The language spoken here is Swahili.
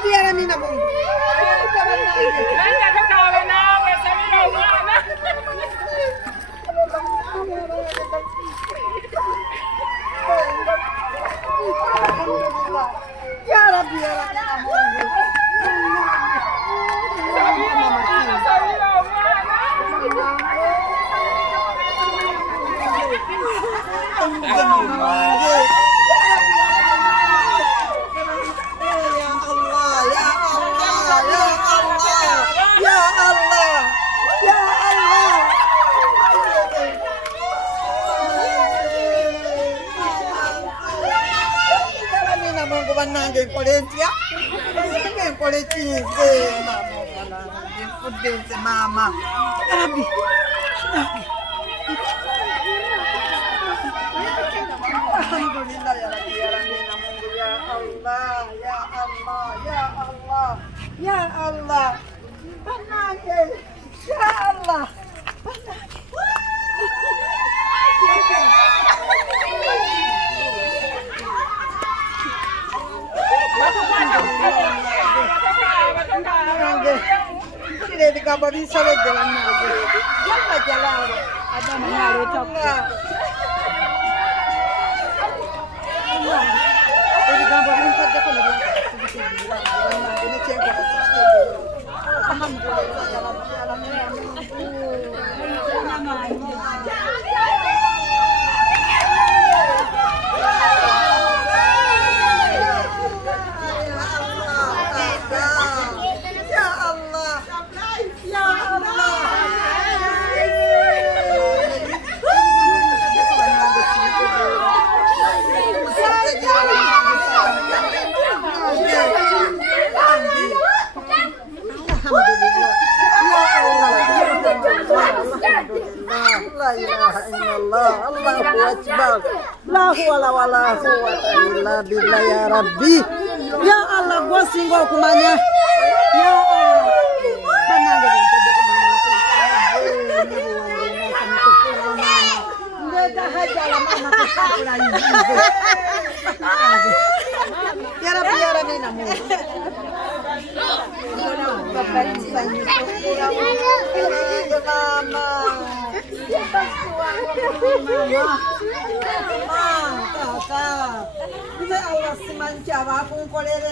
Rabbi Alamina Mungu. Nenda tukawe nawe Samira mwana. Ya Rabbi Alamina Mungu. Samira mwana. Nangge kolentia, nangge kolentia, mama, Rabbi, Alhamdulillah ya Rabbi ya Ramina Mungu ya Allah, ya Allah, ya Allah, ya Allah, nangge, ya Allah, Sire di kabar ini sore jalan lagi. Siapa jalan? Ada mana lecok? Di kabar ini saja kalau dia ini cengkok. Alhamdulillah ya Rabbi alamin. La ilaha illallah, Allahu akbar. La hawla wala quwwata illa billah ya Rabbi. Ya Allah, gua singgol kumanya. Ya Allah. Banang jadi tadi kemana pun. Enggak haja lama anak sekolah ini. Ya Rabbi ya Rabbi namu. Mama, kakak, Allah semancar aku kolere.